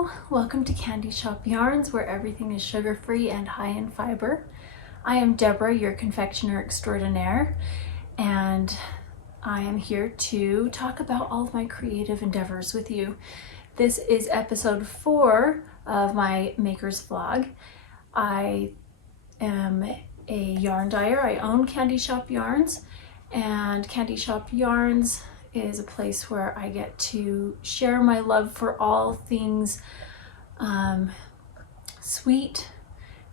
Hello, welcome to Candy Shop Yarns, where everything is sugar-free and high in fiber. I am Deborah, your confectioner extraordinaire, and I am here to talk about all of my creative endeavors with you. This is episode 4 of my maker's vlog. I am a yarn dyer. I own Candy Shop Yarns, and Candy Shop Yarns is a place where I get to share my love for all things sweet,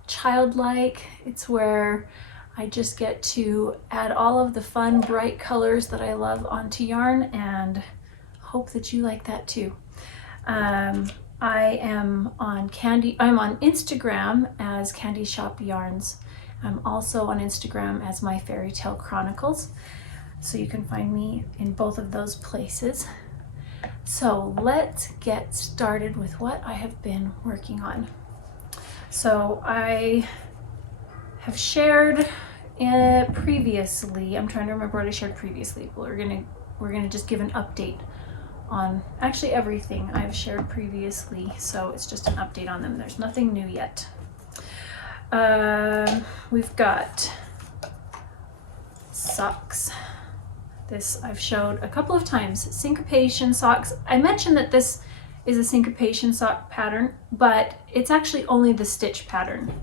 childlike. It's where I just get to add all of the fun, bright colors that I love onto yarn, and hope that you like that too. I'm on Instagram as Candy Shop Yarns. I'm also on Instagram as My Fairy Tale Chronicles. So you can find me in both of those places. So let's get started with what I have been working on. So I have shared previously, I'm trying to remember what I shared previously. We're gonna just give an update on actually everything I've shared previously. So it's just an update on them. There's nothing new yet. We've got socks. This I've showed a couple of times. Syncopation socks. I mentioned that this is a syncopation sock pattern, but it's actually only the stitch pattern.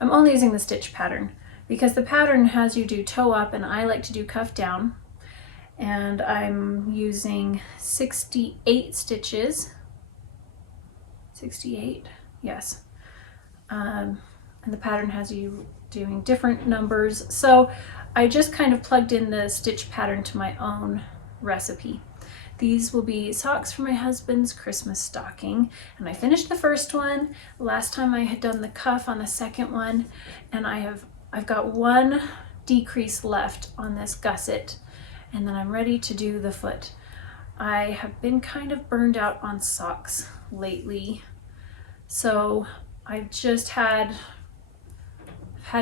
I'm only using the stitch pattern because the pattern has you do toe up and I like to do cuff down. And I'm using 68 stitches. 68, yes. And the pattern has you doing different numbers. So I just kind of plugged in the stitch pattern to my own recipe. These will be socks for my husband's Christmas stocking. And I finished the first one. Last time I had done the cuff on the second one, and I've got one decrease left on this gusset, and then I'm ready to do the foot. I have been kind of burned out on socks lately. So I've just had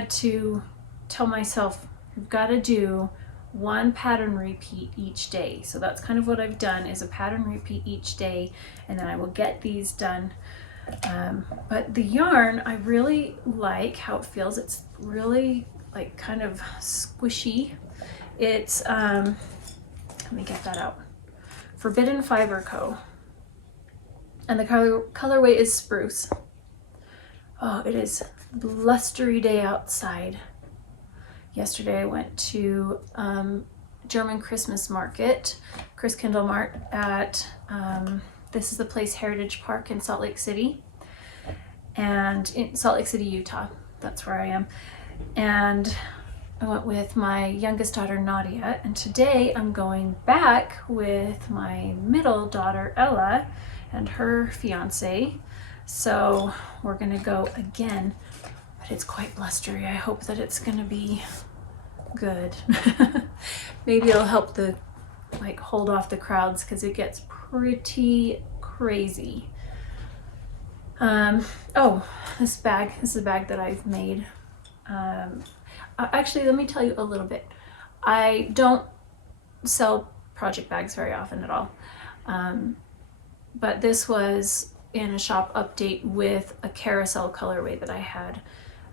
to tell myself, you've got to do one pattern repeat each day. So that's kind of what I've done, is a pattern repeat each day, and then I will get these done. But the yarn, I really like how it feels. It's really like kind of squishy. It's, let me get that out. Forbidden Fiber Co. And the colorway is Spruce. Oh, it is blustery day outside. Yesterday I went to German Christmas market, Christkindl Mart at, this is the place Heritage Park in Salt Lake City, and in Salt Lake City, Utah. That's where I am. And I went with my youngest daughter, Nadia, and today I'm going back with my middle daughter, Ella, and her fiance. So we're gonna go again, but it's quite blustery. I hope that it's gonna be good. Maybe it'll help hold off the crowds, because it gets pretty crazy. Oh, this is a bag that I've made. Actually, let me tell you a little bit. I don't sell project bags very often at all. But this was in a shop update with a carousel colorway that I had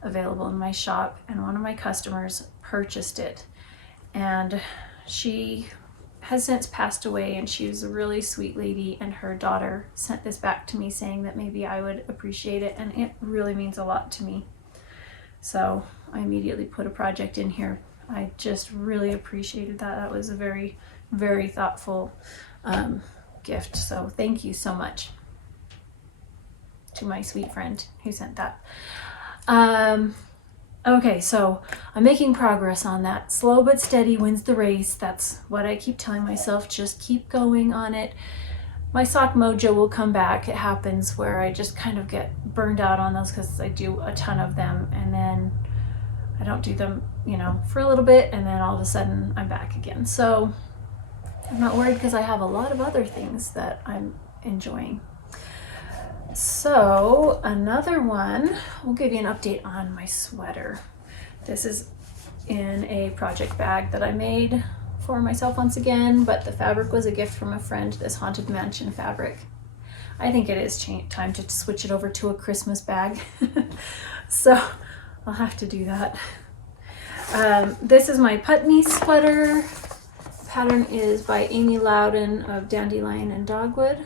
available in my shop, and one of my customers purchased it, and she has since passed away, and she was a really sweet lady, and her daughter sent this back to me saying that maybe I would appreciate it, and it really means a lot to me. So I immediately put a project in here. I just really appreciated that. That was a very, very thoughtful gift. So thank you so much to my sweet friend who sent that. Okay, so I'm making progress on that. Slow but steady wins the race. That's what I keep telling myself. Just keep going on it. My sock mojo will come back. It happens where I just kind of get burned out on those because I do a ton of them, and then I don't do them, for a little bit, and then all of a sudden I'm back again. So I'm not worried because I have a lot of other things that I'm enjoying. So another one, we'll give you an update on my sweater. This is in a project bag that I made for myself once again, but the fabric was a gift from a friend, this Haunted Mansion fabric. I think it is time to switch it over to a Christmas bag. So I'll have to do that. This is my Putney sweater. The pattern is by Amy Loudon of Dandelion and Dogwood.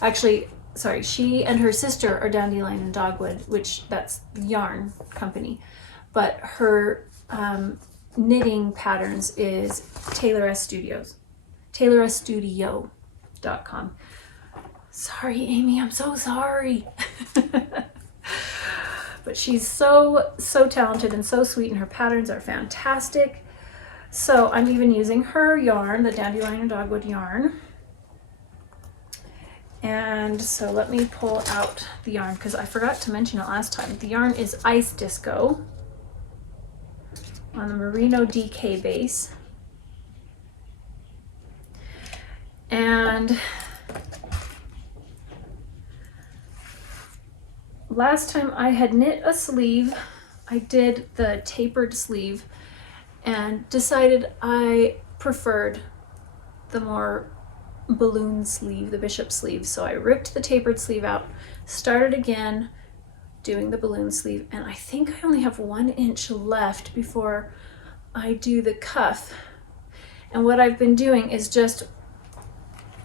Actually, sorry, she and her sister are Dandelion and Dogwood, which that's the yarn company. But her knitting patterns is Tailoress Studios, tailoressstudio.com. Sorry, Amy, I'm so sorry. But she's so talented and so sweet, and her patterns are fantastic. So I'm even using her yarn, the Dandelion and Dogwood yarn. And so let me pull out the yarn because I forgot to mention it last time. The yarn is Ice Disco on the Merino DK base. And last time I had knit a sleeve, I did the tapered sleeve and decided I preferred the more balloon sleeve, the bishop sleeve. So I ripped the tapered sleeve out, started again doing the balloon sleeve, and I think I only have 1 inch left before I do the cuff. And what I've been doing is just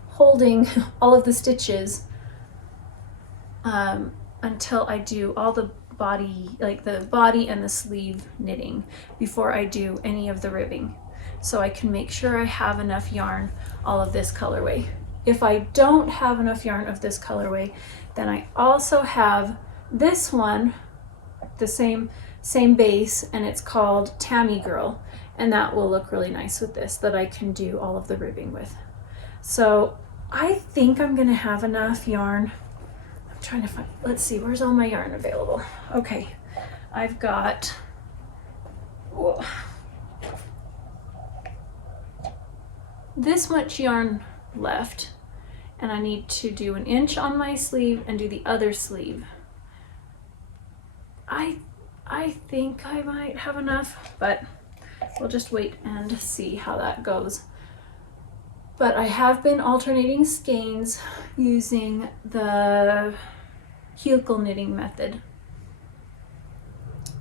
holding all of the stitches until I do all the body, like the body and the sleeve knitting, before I do any of the ribbing, so I can make sure I have enough yarn, all of this colorway. If I don't have enough yarn of this colorway, then I also have this one, the same base, and it's called Tammy Girl, and that will look really nice with this, that I can do all of the ribbing with. So I think I'm gonna have enough yarn. I'm trying to find, let's see, where's all my yarn available? Okay, I've got, whoa, this much yarn left, and I need to do 1 inch on my sleeve and do the other sleeve. I think I might have enough, but we'll just wait and see how that goes. But I have been alternating skeins using the helical knitting method,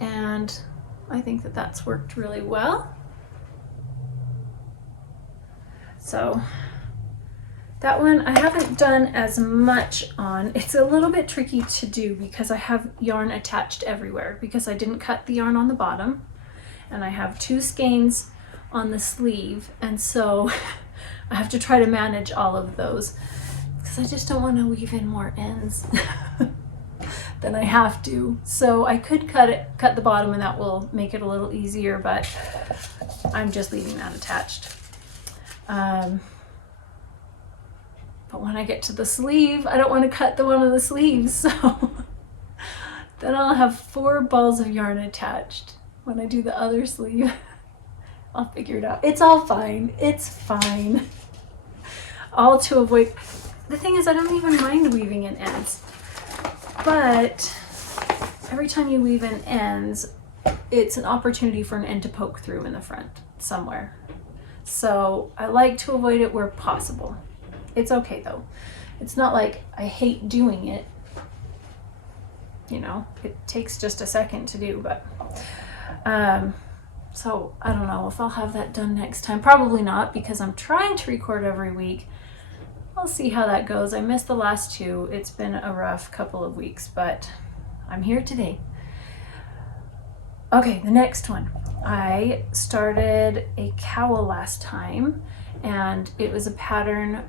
and I think that that's worked really well. So that one I haven't done as much on. It's a little bit tricky to do because I have yarn attached everywhere, because I didn't cut the yarn on the bottom, and I have 2 skeins on the sleeve, and so I have to try to manage all of those because I just don't want to weave in more ends than I have to. So I could cut the bottom, and that will make it a little easier, but I'm just leaving that attached. But when I get to the sleeve, I don't want to cut the one on the sleeve, so then I'll have 4 balls of yarn attached when I do the other sleeve. I'll figure it out. It's all fine. It's fine. All to avoid, the thing is, I don't even mind weaving in ends, but every time you weave in ends, it's an opportunity for an end to poke through in the front somewhere. So I like to avoid it where possible. It's okay though. It's not like I hate doing it. You know, it takes just a second to do, but so I don't know if I'll have that done next time. Probably not, because I'm trying to record every week. I'll see how that goes. I missed the last 2. It's been a rough couple of weeks, but I'm here today. Okay, the next one. I started a cowl last time, and it was a pattern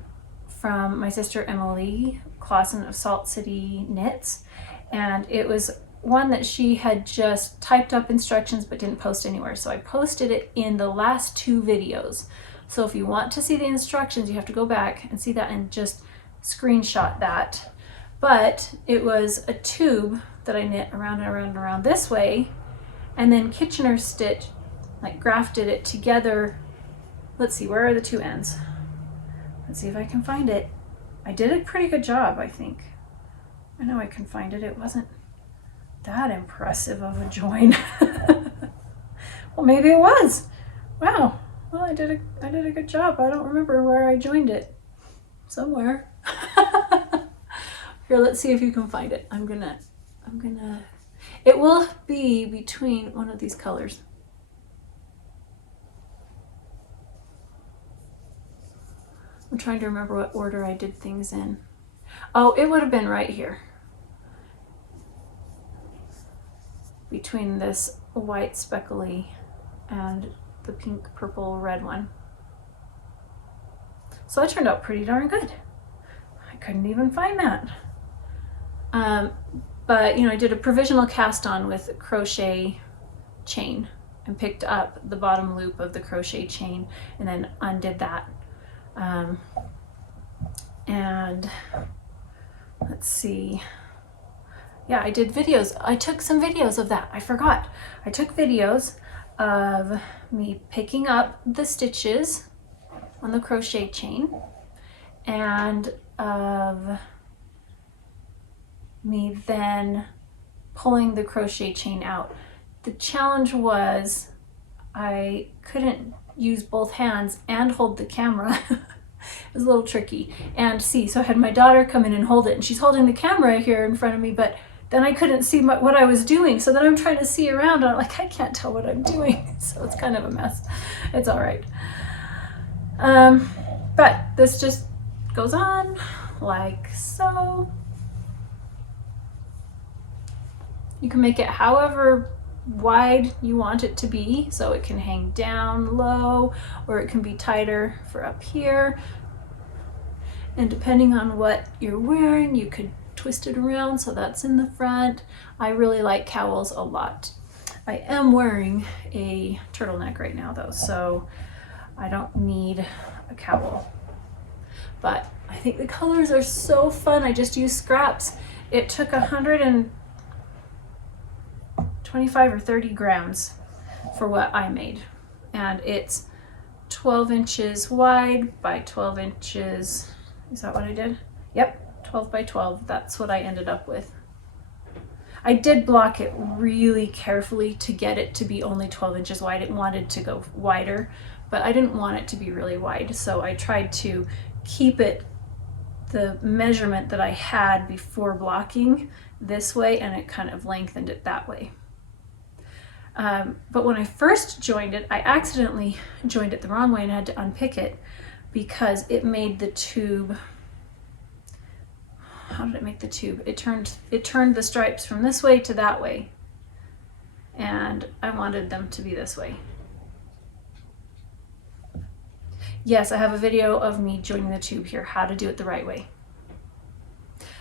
from my sister Emily Clausen of Salt City Knits, and it was one that she had just typed up instructions but didn't post anywhere, so I posted it in the last 2 videos. So if you want to see the instructions, you have to go back and see that and just screenshot that. But it was a tube that I knit around and around and around this way, and then Kitchener stitch, like grafted it together. Let's see, where are the 2 ends? Let's see if I can find it. I did a pretty good job, I think. I know I can find it. It wasn't that impressive of a join. Well, maybe it was. Wow. Well, I did a good job. I don't remember where I joined it. Somewhere. Here, let's see if you can find it. I'm gonna, it will be between one of these colors. I'm trying to remember what order I did things in. Oh, it would have been right here. Between this white speckly and the pink, purple, red one. So it turned out pretty darn good. I couldn't even find that. But you know, I did a provisional cast on with crochet chain and picked up the bottom loop of the crochet chain and then undid that. And let's see. Yeah, I did videos. I took some videos of that. I forgot. I took videos of me picking up the stitches on the crochet chain and of me then pulling the crochet chain out. The challenge was I couldn't use both hands and hold the camera. It was a little tricky. And see, so I had my daughter come in and hold it, and she's holding the camera here in front of me, but then I couldn't see what I was doing. So then I'm trying to see around, and I'm like, I can't tell what I'm doing. So it's kind of a mess. It's all right. But this just goes on like so. You can make it however wide you want it to be, so it can hang down low, or it can be tighter for up here. And depending on what you're wearing, you could twist it around so that's in the front. I really like cowls a lot. I am wearing a turtleneck right now though, so I don't need a cowl. But I think the colors are so fun. I just used scraps. It took 125 or 30 grams for what I made. And it's 12 inches wide by 12 inches. Is that what I did? Yep, 12 by 12. That's what I ended up with. I did block it really carefully to get it to be only 12 inches wide. It wanted to go wider, but I didn't want it to be really wide. So I tried to keep it the measurement that I had before blocking this way, and it kind of lengthened it that way. But when I first joined it, I accidentally joined it the wrong way and had to unpick it because it made the tube. How did it make the tube? It turned the stripes from this way to that way, and I wanted them to be this way. Yes, I have a video of me joining the tube here, how to do it the right way.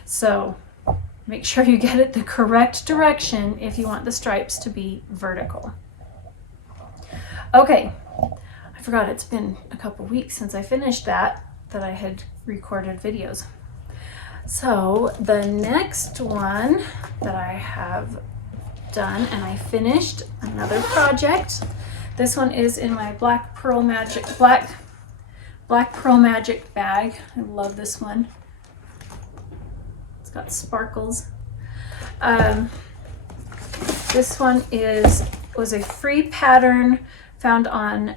So make sure you get it the correct direction if you want the stripes to be vertical. Okay, I forgot it's been a couple weeks since I finished that I had recorded videos. So the next one that I have done, and I finished another project. This one is in my black Purl Magic bag. I love this one. It's got sparkles. This one was a free pattern found on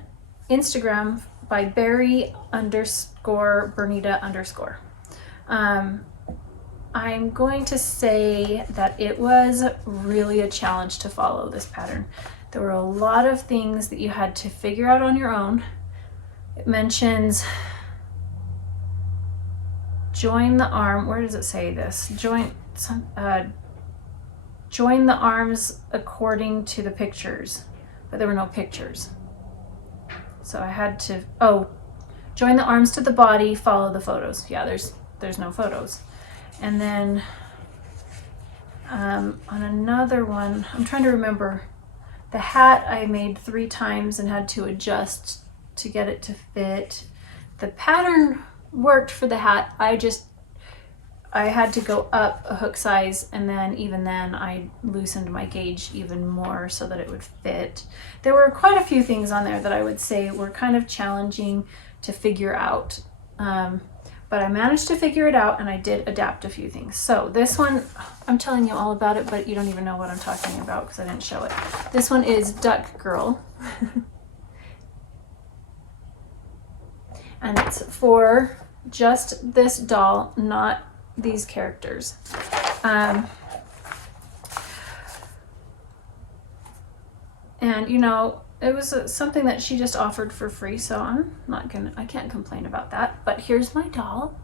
Instagram by Berry_Bernita_. I'm going to say that it was really a challenge to follow this pattern. There were a lot of things that you had to figure out on your own. It mentions join the arm. Where does it say this? Join the arms according to the pictures, but there were no pictures. So I had to, join the arms to the body, follow the photos. Yeah, there's no photos. And then on another one, I'm trying to remember, the hat I made 3 times and had to adjust to get it to fit. The pattern worked for the hat. I had to go up a hook size, and then even then I loosened my gauge even more so that it would fit. There were quite a few things on there that I would say were kind of challenging to figure out. But I managed to figure it out, and I did adapt a few things. So this one, I'm telling you all about it, but you don't even know what I'm talking about because I didn't show it. This one is Duck Girl. and it's for just this doll, not these characters. And you know, it was something that she just offered for free, so I can't complain about that. But here's my doll.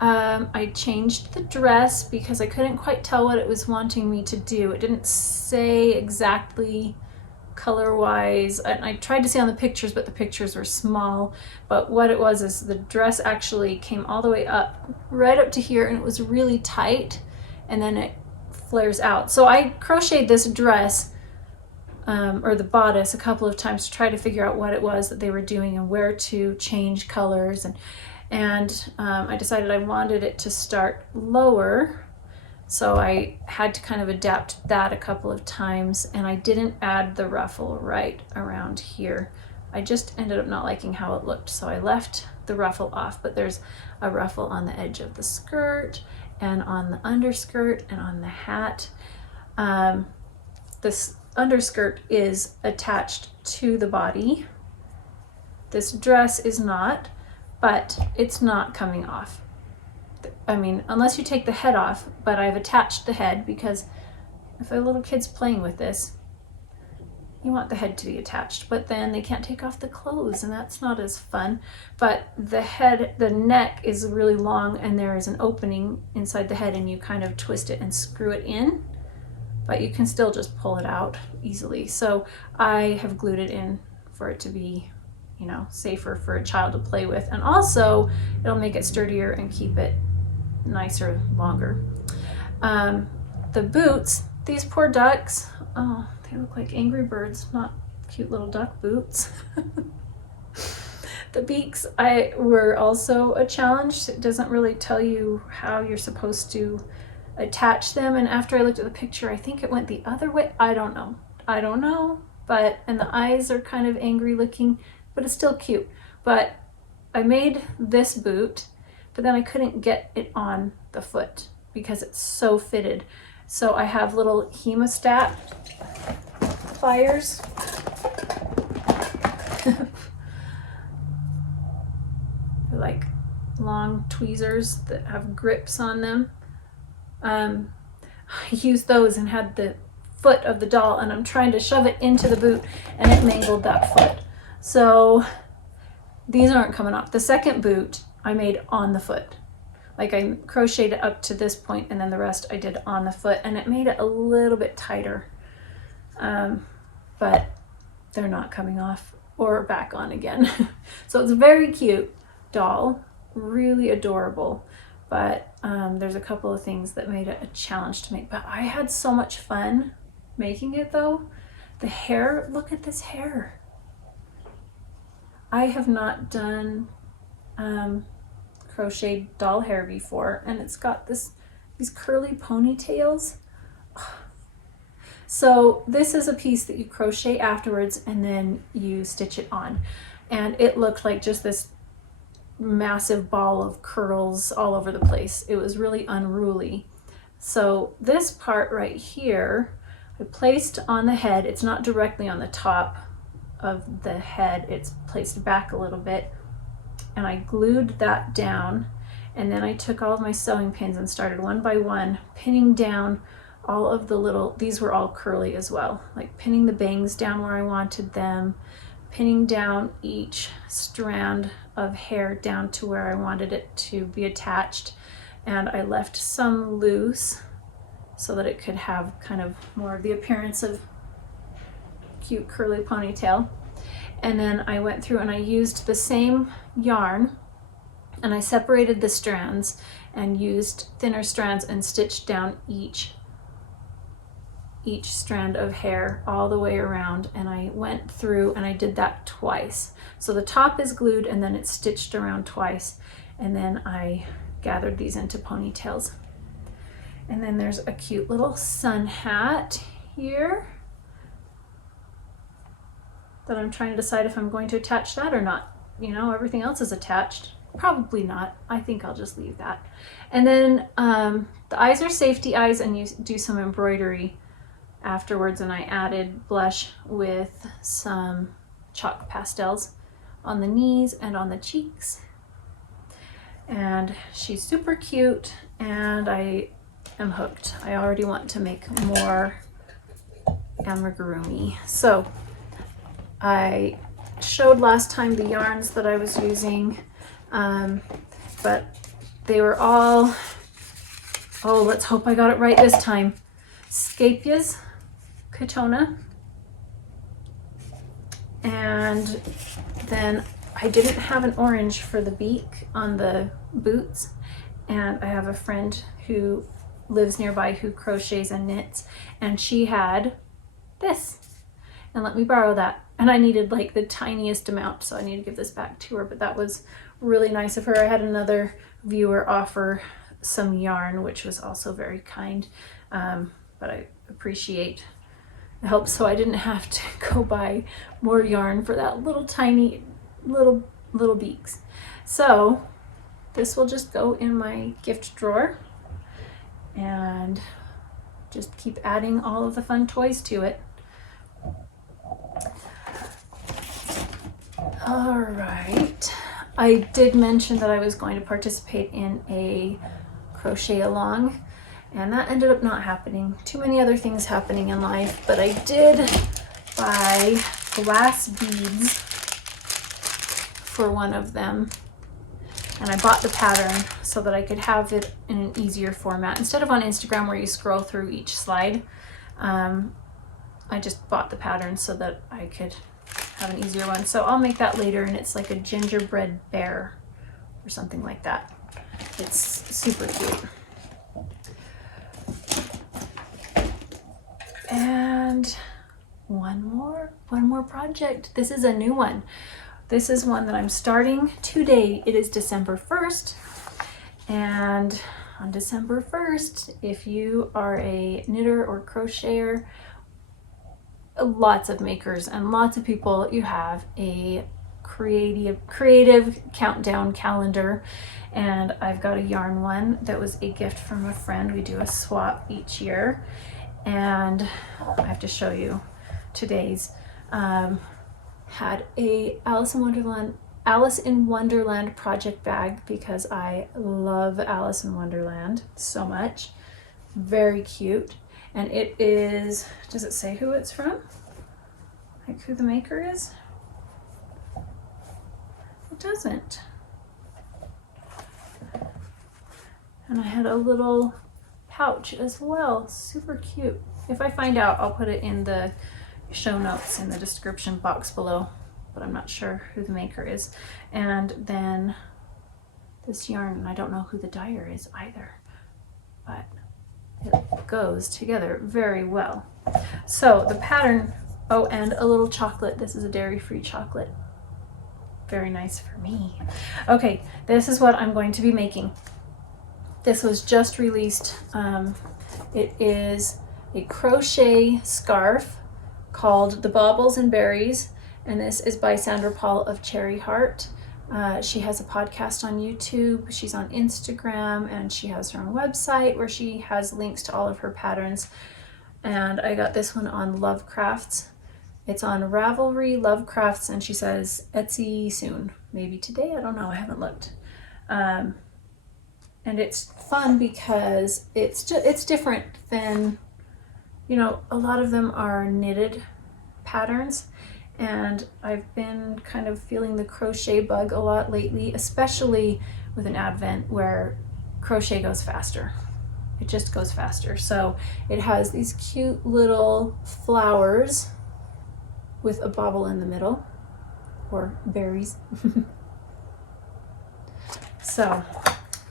I changed the dress because I couldn't quite tell what it was wanting me to do. It didn't say exactly color-wise. I tried to see on the pictures, but the pictures were small. But what it was is the dress actually came all the way up, right up to here, and it was really tight, and then it flares out. So I crocheted this dress, or the bodice, a couple of times to try to figure out what it was that they were doing and where to change colors. And I decided I wanted it to start lower, so I had to kind of adapt that a couple of times, and I didn't add the ruffle right around here. I just ended up not liking how it looked, so I left the ruffle off, but there's a ruffle on the edge of the skirt and on the underskirt and on the hat. This underskirt is attached to the body. This dress is not, but it's not coming off. I mean, unless you take the head off, but I've attached the head because if a little kid's playing with this, you want the head to be attached, but then they can't take off the clothes and that's not as fun. But the neck is really long and there is an opening inside the head and you kind of twist it and screw it in, but you can still just pull it out easily. So I have glued it in for it to be, you know, safer for a child to play with, and also it'll make it sturdier and keep it nicer longer. The boots, these poor ducks, oh, they look like angry birds, not cute little duck boots. The beaks were also a challenge. It doesn't really tell you how you're supposed to attach them, and after I looked at the picture, I think it went the other way. I don't know, but, and the eyes are kind of angry looking, but it's still cute. But I made this boot, but then I couldn't get it on the foot because it's so fitted. So I have little hemostat pliers. They're like long tweezers that have grips on them. I used those and had the foot of the doll, and I'm trying to shove it into the boot and it mangled that foot. So these aren't coming off. The second boot I made on the foot. Like I crocheted it up to this point and then the rest I did on the foot, and it made it a little bit tighter. But they're not coming off or back on again. So it's a very cute doll, really adorable. But there's a couple of things that made it a challenge to make. But I had so much fun making it though. The hair, look at this hair. I have not done crocheted doll hair before, and it's got these curly ponytails. So this is a piece that you crochet afterwards and then you stitch it on, and it looked like just this massive ball of curls all over the place. It was really unruly. So this part right here I placed on the head. It's not directly on the top of the head, it's placed back a little bit, and I glued that down, and then I took all of my sewing pins and started one by one pinning down all of the little, these were all curly as well, like pinning the bangs down where I wanted them, pinning down each strand of hair down to where I wanted it to be attached, and I left some loose so that it could have kind of more of the appearance of cute curly ponytail. And then I went through and I used the same yarn and I separated the strands and used thinner strands and stitched down each strand of hair all the way around, and I went through and I did that twice. So the top is glued and then it's stitched around twice, and then I gathered these into ponytails. And then there's a cute little sun hat here that I'm trying to decide if I'm going to attach that or not. You know, everything else is attached. Probably not. I think I'll just leave that. And then the eyes are safety eyes, and you do some embroidery afterwards, and I added blush with some chalk pastels on the knees and on the cheeks. And she's super cute, and I am hooked. I already want to make more amigurumi. So I showed last time the yarns that I was using, but they were all, oh, let's hope I got it right this time. Scheepjes Catona. And then I didn't have an orange for the beak on the boots, and I have a friend who lives nearby who crochets and knits, and she had this and let me borrow that, and I needed like the tiniest amount, so I need to give this back to her, but that was really nice of her. I had another viewer offer some yarn, which was also very kind, but I appreciate the help, so I didn't have to go buy more yarn for that little tiny little beaks. So this will just go in my gift drawer and just keep adding all of the fun toys to it. All right, I did mention that I was going to participate in a crochet along, and that ended up not happening. Too many other things happening in life, but I did buy glass beads for one of them, and I bought the pattern so that I could have it in an easier format. Instead of on Instagram where you scroll through each slide, I just bought the pattern so that I could have an easier one. So I'll make that later, and it's like a gingerbread bear or something like that. It's super cute. And one more project. This is a new one. This is one that I'm starting today. It is December 1st, and on December 1st, if you are a knitter or crocheter, lots of makers and lots of people, you have a creative countdown calendar, and I've got a yarn one that was a gift from a friend. We do a swap each year, and I have to show you today's. Had a Alice in Wonderland project bag because I love Alice in Wonderland so much. Very cute. And it is, does it say who it's from? Like who the maker is? It doesn't. And I had a little pouch as well. Super cute. If I find out, I'll put it in the show notes in the description box below, but I'm not sure who the maker is. And then this yarn, I don't know who the dyer is either, but it goes together very well. So the pattern, oh, and a little chocolate. This is a dairy-free chocolate. Very nice for me. Okay, this is what I'm going to be making. This was just released. It is a crochet scarf called the Baubles and Berries, and this is by Sandra of Cherry Heart. She has a podcast on YouTube, she's on Instagram, and she has her own website where she has links to all of her patterns. And I got this one on Lovecrafts. It's on Ravelry, Lovecrafts, and she says Etsy soon. Maybe today, I don't know, I haven't looked. And it's fun because it's different than, you know, a lot of them are knitted patterns, and I've been kind of feeling the crochet bug a lot lately, especially with an advent where crochet goes faster. It just goes faster. So it has these cute little flowers with a bauble in the middle, or berries. So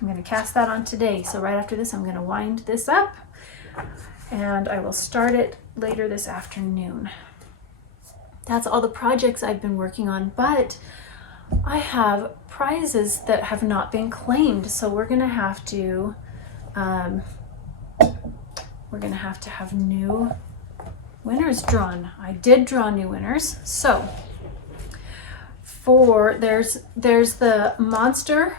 I'm going to cast that on today. So right after this, I'm going to wind this up, and I will start it later this afternoon. That's all the projects I've been working on, but I have prizes that have not been claimed, so we're gonna have to have new winners drawn. I did draw new winners. So there's the monster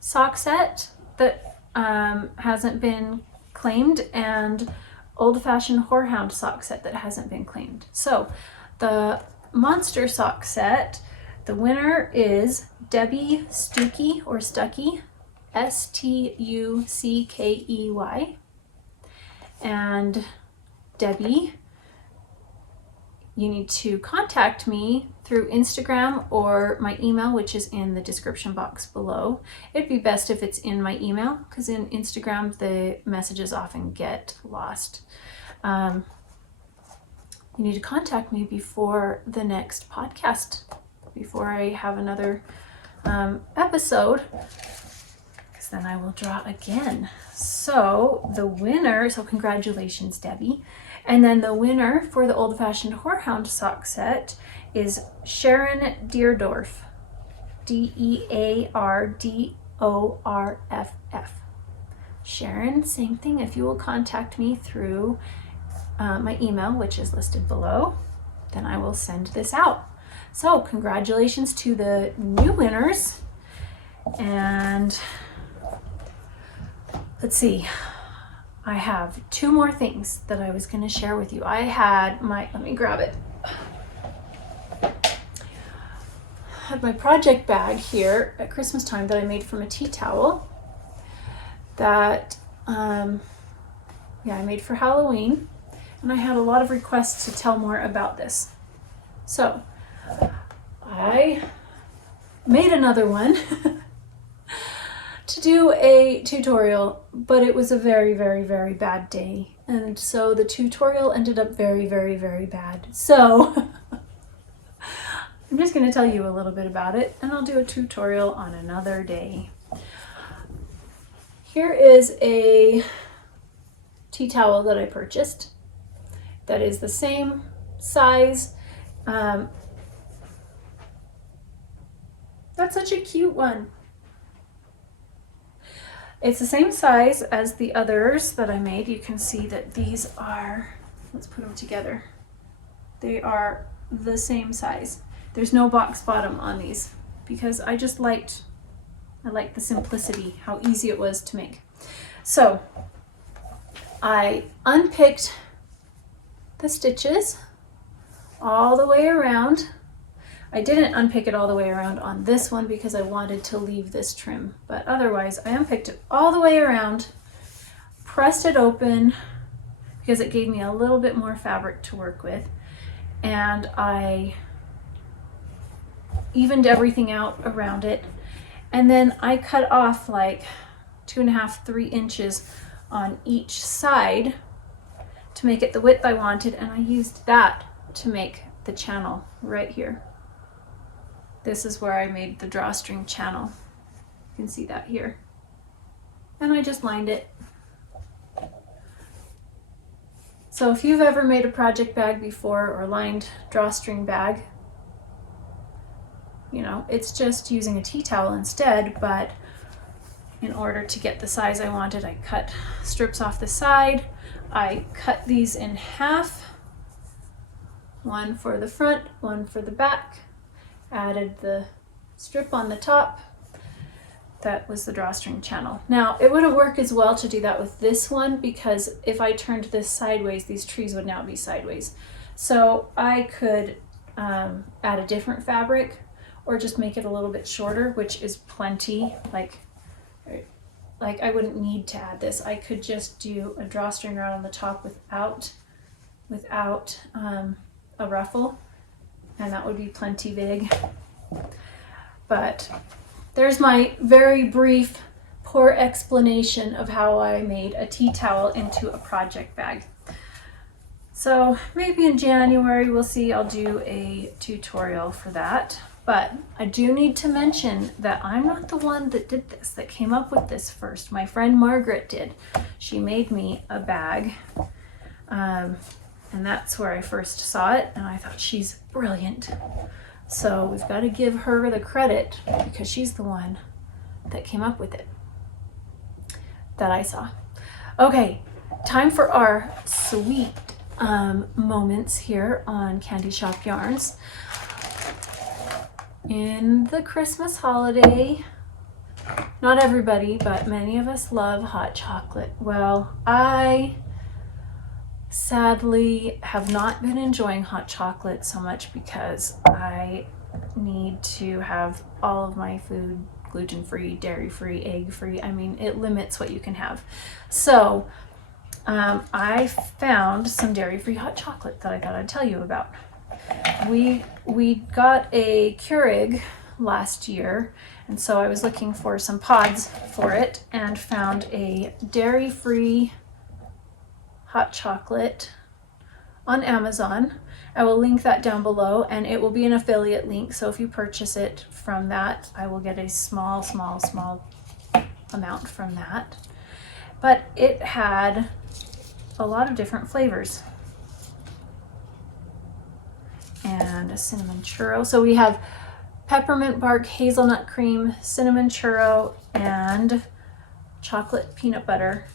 sock set that hasn't been claimed, and old-fashioned whorehound sock set that hasn't been claimed. So the monster sock set, the winner is Debbie Stuckey or Stuckey, Stuckey. And Debbie, you need to contact me through Instagram or my email, which is in the description box below. It'd be best if it's in my email, because in Instagram the messages often get lost. You need to contact me before the next podcast, before I have another episode, because then I will draw again. So the winner, so congratulations, Debbie. And then the winner for the old-fashioned whorehound sock set is Sharon Deerdorff, Deardorff. Sharon, same thing. If you will contact me through my email, which is listed below, then I will send this out. So congratulations to the new winners. And let's see. I have two more things that I was going to share with you. I had my, let me grab it. I had my project bag here at Christmas time that I made from a tea towel that, I made for Halloween. And I had a lot of requests to tell more about this. So I made another one to do a tutorial, but it was a very, very, very bad day. And so the tutorial ended up very, very, very bad. So I'm just going to tell you a little bit about it, and I'll do a tutorial on another day. Here is a tea towel that I purchased that is the same size. That's such a cute one. It's the same size as the others that I made. You can see that these are, let's put them together. They are the same size. There's no box bottom on these because I liked the simplicity, how easy it was to make. So I unpicked the stitches all the way around. I didn't unpick it all the way around on this one because I wanted to leave this trim, but otherwise I unpicked it all the way around, pressed it open because it gave me a little bit more fabric to work with, and I evened everything out around it, and then I cut off like 2.5, 3 inches on each side to make it the width I wanted, and I used that to make the channel right here. This is where I made the drawstring channel. You can see that here. And I just lined it. So if you've ever made a project bag before or lined drawstring bag, you know, it's just using a tea towel instead, but in order to get the size I wanted, I cut strips off the side. I cut these in half, one for the front, one for the back. Added the strip on the top. That was the drawstring channel. Now it wouldn't work as well to do that with this one because if I turned this sideways, these trees would now be sideways. So I could add a different fabric or just make it a little bit shorter, which is plenty. Like I wouldn't need to add this. I could just do a drawstring around on the top without a ruffle, and that would be plenty big. But there's my very brief, poor explanation of how I made a tea towel into a project bag. So maybe in January, we'll see, I'll do a tutorial for that. But I do need to mention that I'm not the one that did this, that came up with this first. My friend Margaret did. She made me a bag. And that's where I first saw it, and I thought she's brilliant. So we've got to give her the credit because she's the one that came up with it that I saw. Okay, time for our sweet moments here on Candy Shop Yarns. In the Christmas holiday, not everybody, but many of us love hot chocolate. Well, I sadly have not been enjoying hot chocolate so much because I need to have all of my food gluten-free, dairy-free, egg-free. I mean, it limits what you can have. So I found some dairy-free hot chocolate that I thought I'd tell you about. We got a Keurig last year, and so I was looking for some pods for it and found a dairy-free hot chocolate on Amazon. I will link that down below, and it will be an affiliate link, so if you purchase it from that, I will get a small amount from that. But it had a lot of different flavors. And a cinnamon churro. So we have peppermint bark, hazelnut cream, cinnamon churro, and chocolate peanut butter.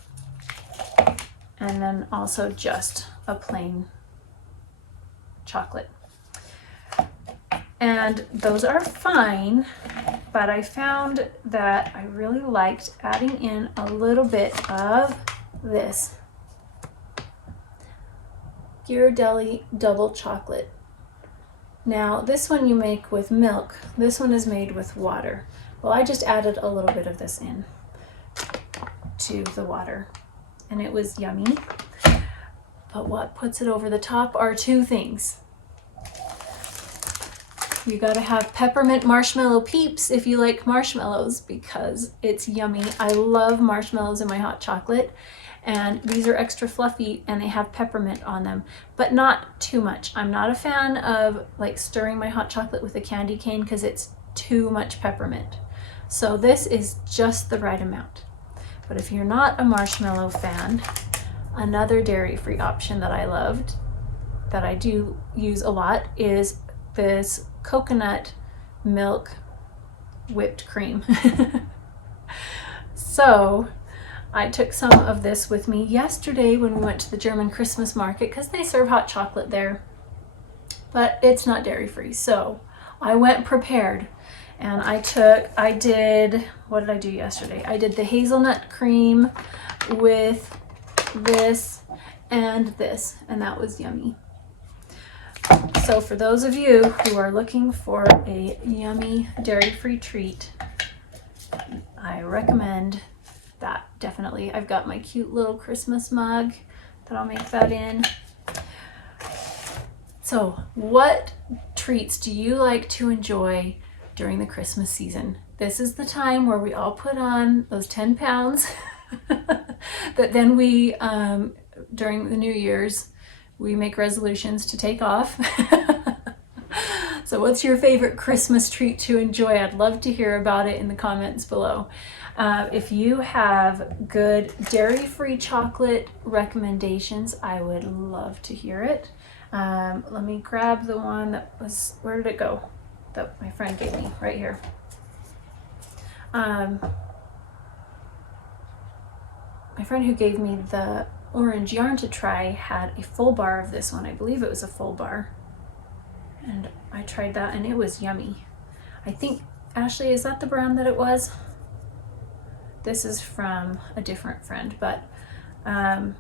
And then also just a plain chocolate. And those are fine, but I found that I really liked adding in a little bit of this Ghiradelli double chocolate. Now this one you make with milk, this one is made with water. Well, I just added a little bit of this in to the water and it was yummy. But what puts it over the top are two things. You gotta have peppermint marshmallow Peeps if you like marshmallows because it's yummy. I love marshmallows in my hot chocolate, and these are extra fluffy and they have peppermint on them, but not too much. I'm not a fan of like stirring my hot chocolate with a candy cane because it's too much peppermint. So this is just the right amount. But if you're not a marshmallow fan, another dairy-free option that I loved, that I do use a lot, is this coconut milk whipped cream. So I took some of this with me yesterday when we went to the German Christmas market because they serve hot chocolate there, but it's not dairy-free. So I went prepared and I did, what did I do yesterday? I did the hazelnut cream with this and this, and that was yummy. So for those of you who are looking for a yummy dairy-free treat, I recommend that definitely. I've got my cute little Christmas mug that I'll make that in. So what treats do you like to enjoy during the Christmas season? This is the time where we all put on those 10 pounds that then we, during the New Year's, we make resolutions to take off. So what's your favorite Christmas treat to enjoy? I'd love to hear about it in the comments below. If you have good dairy-free chocolate recommendations, I would love to hear it. Let me grab the one that was, where did it go? That my friend gave me, right here. My friend who gave me the orange yarn to try had a full bar of this one. I believe it was a full bar. And I tried that and it was yummy. I think, Ashley, is that the brand that it was? This is from a different friend, but I'm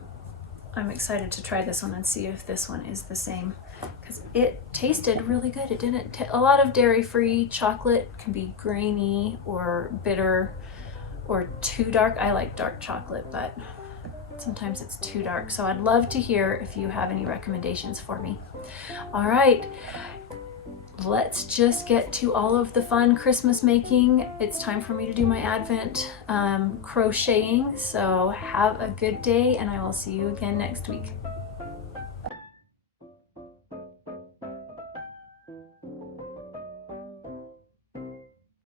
excited to try this one and see if this one is the same, because it tasted really good. It didn't, a lot of dairy-free chocolate can be grainy or bitter or too dark. I like dark chocolate, but sometimes it's too dark. So I'd love to hear if you have any recommendations for me. All right, let's just get to all of the fun Christmas making. It's time for me to do my Advent crocheting. So have a good day and I will see you again next week.